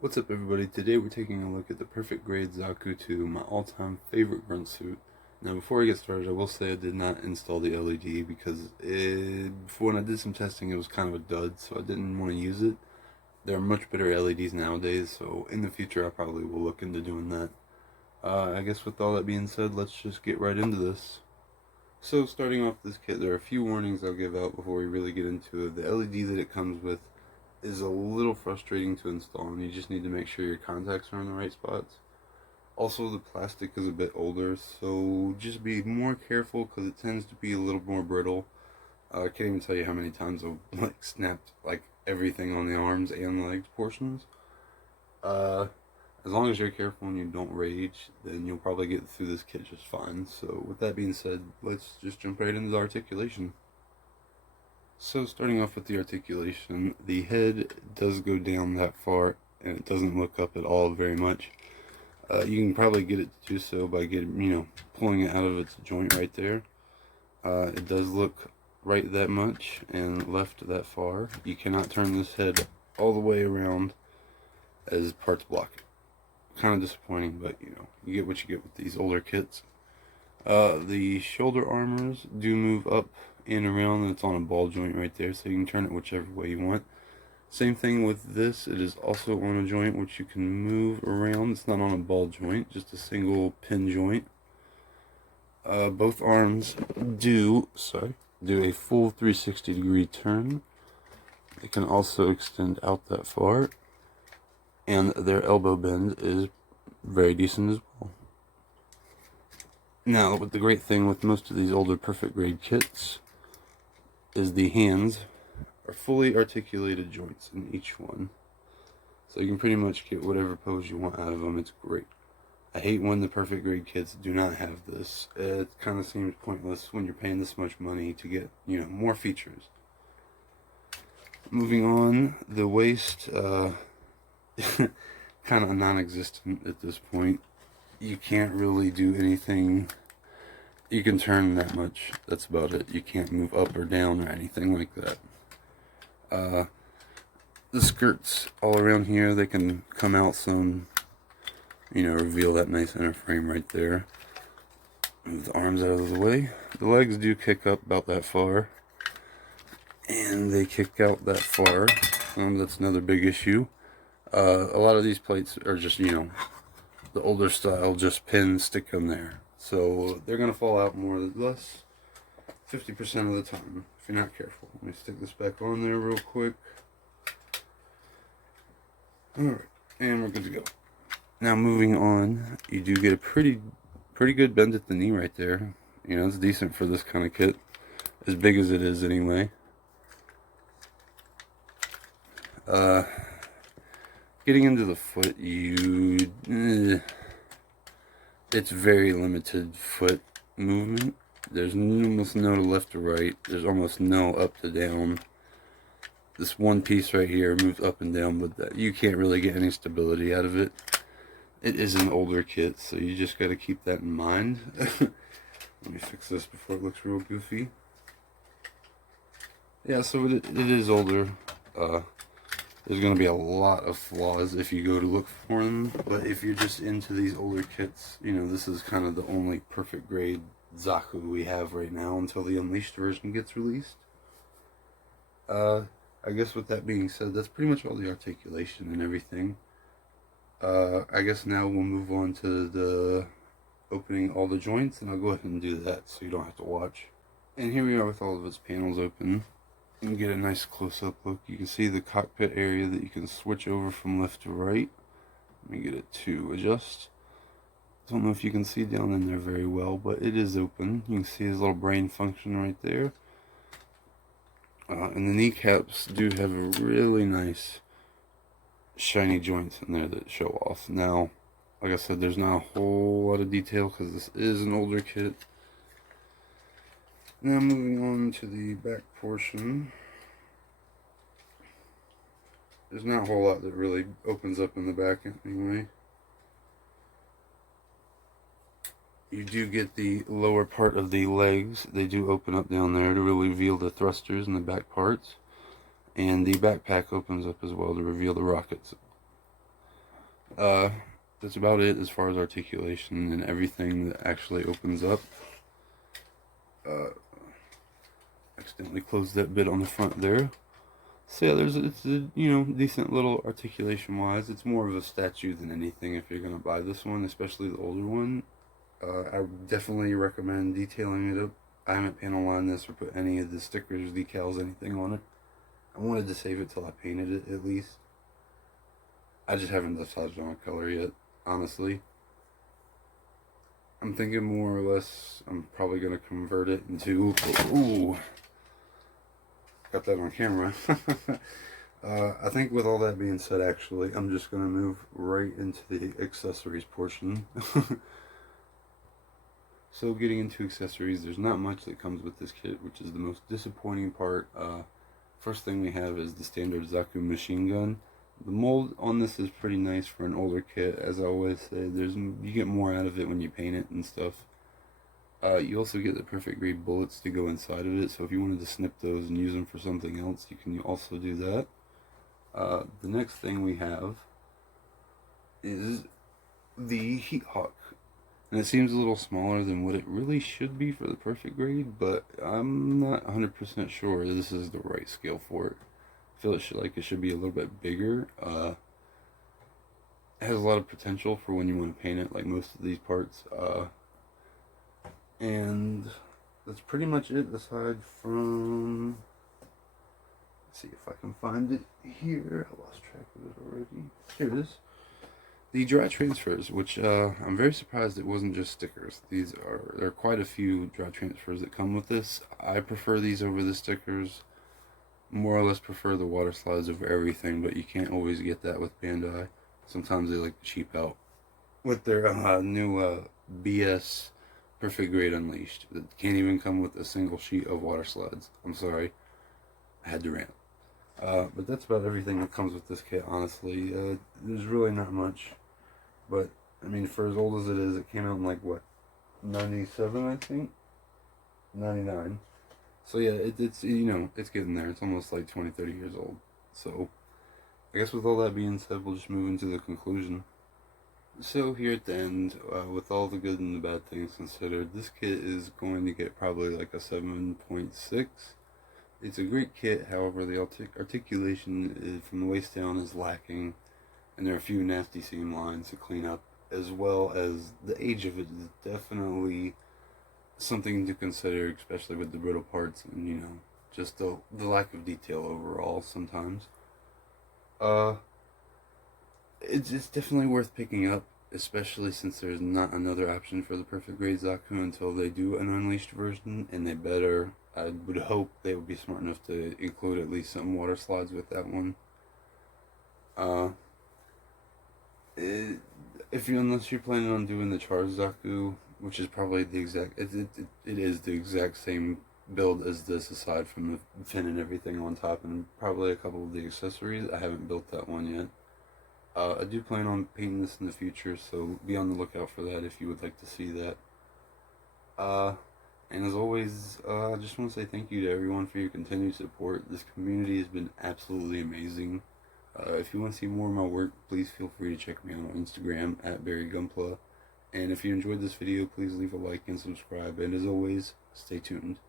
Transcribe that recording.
What's up, everybody? Today we're taking a look at the Perfect Grade Zaku 2, my all-time favorite grunt suit. Now, before I get started, I will say I did not install the LED because when I did some testing, it was kind of a dud, so I didn't want to use it. There are much better LEDs nowadays, so in the future I probably will look into doing that. I guess with all that being said, let's just get right into this. So, starting off this kit, there are a few warnings I'll give out before we really get into it. The LED that it comes with is a little frustrating to install, and you just need to make sure your contacts are in the right spots. Also, the plastic is a bit older, so just be more careful because it tends to be a little more brittle. I can't even tell you how many times I've snapped everything on the arms and legs portions. As long as you're careful and you don't rage, then you'll probably get through this kit just fine. So with that being said, let's just jump right into the articulation. So starting off with the articulation, the head does go down that far and it doesn't look up at all very much. You can probably get it to do so by pulling it out of its joint right there. It does look right that much and left that far. You cannot turn this head all the way around as parts block it. Kind of disappointing, but you get what you get with these older kits. The shoulder armors do move up and around, and it's on a ball joint right there, so you can turn it whichever way you want. Same thing with this, it is also on a joint which you can move around. It's not on a ball joint, just a single pin joint. Both arms do a full 360-degree turn. They can also extend out that far, and their elbow bend is very decent as well. Now, what the great thing with most of these older perfect grade kits is the hands are fully articulated joints in each one. So you can pretty much get whatever pose you want out of them. It's great. I hate when the perfect grade kits do not have this. It kind of seems pointless when you're paying this much money to get, more features. Moving on, the waist, kind of non-existent at this point. You can't really do anything. You can turn that much. That's about it. You can't move up or down or anything like that. The skirts all around here, they can come out some, reveal that nice inner frame right there. Move the arms out of the way. The legs do kick up about that far, and they kick out that far. That's another big issue. A lot of these plates are just, the older style, just pins, stick them there. So they're going to fall out more or less 50% of the time if you're not careful. Let me stick this back on there real quick. Alright, and we're good to go. Now moving on, you do get a pretty good bend at the knee right there. It's decent for this kind of kit. As big as it is anyway. Getting into the foot, it's very limited foot movement. There's almost no to left to right. There's almost no up to down. This one piece right here moves up and down, but you can't really get any stability out of it. It is an older kit, so you just got to keep that in mind. Let me fix this before it looks real goofy. Yeah, so it is older. There's going to be a lot of flaws if you go to look for them, but if you're just into these older kits, this is kind of the only perfect grade Zaku we have right now until the Unleashed version gets released. I guess with that being said, that's pretty much all the articulation and everything. I guess now we'll move on to the opening all the joints, and I'll go ahead and do that so you don't have to watch. And here we are with all of its panels open. You can get a nice close-up look. You can see the cockpit area that you can switch over from left to right. Let me get it to adjust. Don't know if you can see down in there very well, but it is open. You can see his little brain function right there. And the kneecaps do have a really nice shiny joints in there that show off. Now, like I said, there's not a whole lot of detail because this is an older kit. Now moving on to the back portion. There's not a whole lot that really opens up in the back anyway. You do get the lower part of the legs. They do open up down there to really reveal the thrusters and the back parts. And the backpack opens up as well to reveal the rockets. Uh, that's about it as far as articulation and everything that actually opens up. Accidentally closed that bit on the front there. So yeah, it's a, decent little articulation wise. It's more of a statue than anything if you're gonna buy this one, especially the older one. I definitely recommend detailing it up. I haven't panel lined this or put any of the stickers, decals, anything on it. I wanted to save it till I painted it at least. I just haven't decided on a color yet, honestly. I'm thinking more or less I'm probably gonna convert it into, ooh, got that on camera. I think with all that being said, actually, I'm just gonna move right into the accessories portion. So getting into accessories, there's not much that comes with this kit, which is the most disappointing part. First thing we have is the standard Zaku machine gun. The mold on this is pretty nice for an older kit, as I always say. You get more out of it when you paint it and stuff. You also get the perfect grade bullets to go inside of it, so if you wanted to snip those and use them for something else, you can also do that. The next thing we have is the Heat Hawk. And it seems a little smaller than what it really should be for the perfect grade, but I'm not 100% sure this is the right scale for it. I feel it should be a little bit bigger. It has a lot of potential for when you want to paint it, like most of these parts. And that's pretty much it, aside from... Let's see if I can find it here. I lost track of it already. Here it is. The dry transfers, which I'm very surprised it wasn't just stickers. There are quite a few dry transfers that come with this. I prefer these over the stickers. More or less prefer the water slides over everything, but you can't always get that with Bandai. Sometimes they like to cheap out with their new BS Perfect Grade Unleashed. It can't even come with a single sheet of water slides. I'm sorry, I had to rant. But that's about everything that comes with this kit, honestly. There's really not much. But, I mean, for as old as it is, it came out in, like, what, 97, I think? 99. So, yeah, it's it's getting there. It's almost, like, 20, 30 years old. So, I guess with all that being said, we'll just move into the conclusion. So, here at the end, with all the good and the bad things considered, this kit is going to get probably, like, a 7.6. It's a great kit, however, the articulation from the waist down is lacking, and there are a few nasty seam lines to clean up, as well as the age of it is definitely something to consider, especially with the brittle parts and, just the lack of detail overall sometimes. Uh, it's definitely worth picking up, especially since there's not another option for the perfect grade Zaku until they do an unleashed version, and I would hope they would be smart enough to include at least some water slides with that one. Uh, unless you're planning on doing the Charge Zaku, which is probably it is the exact same build as this, aside from the fin and everything on top, and probably a couple of the accessories. I haven't built that one yet. I do plan on painting this in the future, so be on the lookout for that if you would like to see that. And as always, I just want to say thank you to everyone for your continued support. This community has been absolutely amazing. If you want to see more of my work, please feel free to check me out on Instagram at BarryGunpla. And if you enjoyed this video, please leave a like and subscribe. And as always, stay tuned.